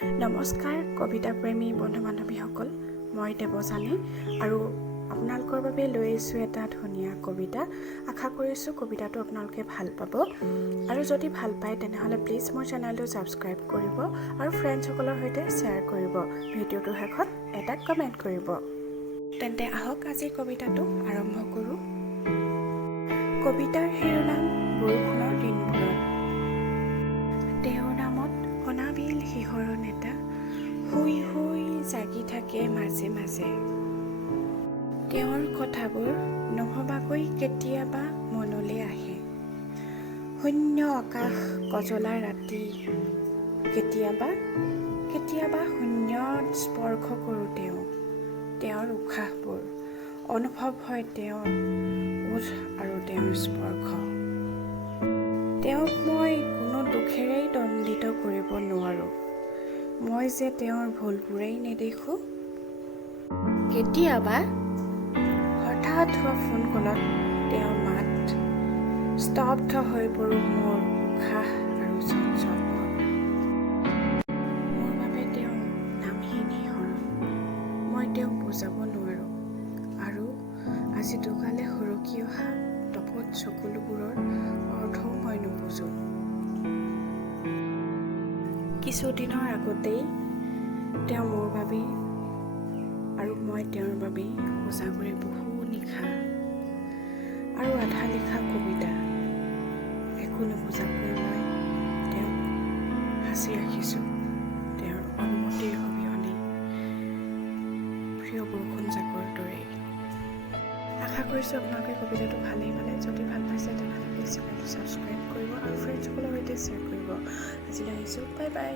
নমস্কাৰ কবিতা প্ৰেমী বন্ধু বান্ধৱীসকল, মই দেৱযানী আৰু আপোনালোকৰ বাবে লৈ আহিছোঁ এটা ধুনীয়া কবিতা। আশা কৰিছোঁ কবিতাটো আপোনালোকে ভাল পাব আৰু যদি ভাল পায় তেনেহ'লে প্লিজ মোৰ চেনেলটো ছাবস্ক্ৰাইব কৰিব আৰু ফ্ৰেণ্ডসকলৰ সৈতে শ্বেয়াৰ কৰিব। ভিডিঅ'টোৰ শেষত এটা কমেণ্ট কৰিব। তেন্তে আহক আজিৰ কবিতাটো আৰম্ভ কৰোঁ। কবিতাৰ শিৰোনাম বৰষুণৰ দিনবোৰত। তেওঁৰ নামত অনাবিল শিহৰণ এটা শুই শুই জাগি থাকে মাজে মাজে। তেওঁৰ কথাবোৰ নহবাকৈ কেতিয়াবা মনলৈ আহে। শূন্য আকাশ কজলা ৰাতি, কেতিয়াবা কেতিয়াবা শূন্য স্পৰ্শ কৰোঁ তেওঁৰ উশাহবোৰ। অনুভৱ হয় তেওঁৰ ওঠ আৰু তেওঁৰ স্পৰ্শ। তেওঁক মই কোনো দুখেৰেই দণ্ডিত কৰিব নোৱাৰোঁ। মই যে তেওঁৰ ভুলবোৰেই নেদেখোঁ। কেতিয়াবা হঠাৎ হোৱা ফোন কলত তেওঁৰ মাত, স্তব্ধ হৈ পৰোঁ মোৰ উশাহ আৰু চঞ্চল মন। মোৰ বাবে তেওঁ নামহীন শিহৰণ, মই তেওঁক বুজাব নোৱাৰোঁ আৰু আজি দুগালে সৰকি অহা তপত সকলোবোৰৰ অৰ্থও মই নুবুজোঁ। কিছুদিনৰ আগতেই তেওঁ মোৰ বাবেই আৰু মই তেওঁৰ বাবেই সঁচাকৈয়ে বহু নিশা আৰু আধা লিখা কবিতা একো নুবুজাকৈ মই তেওঁক সাঁচি ৰাখিছোঁ তেওঁৰ অনুমতিৰ অবিহনে, প্ৰিয় বৰষুণ জাকৰ দৰেই। আশা কৰিছোঁ আপোনালোকে কবিতাটো ভালেই পালে। যদি ভাল পাইছে তেনেহ'লে প্লিজ চেনেলটো ছাবস্ক্ৰাইব কৰিব আৰু ফ্ৰেণ্ডসকলৰ সৈতে শ্বেয়াৰ কৰিব। আজিলৈ আহিছোঁ, বাই বাই।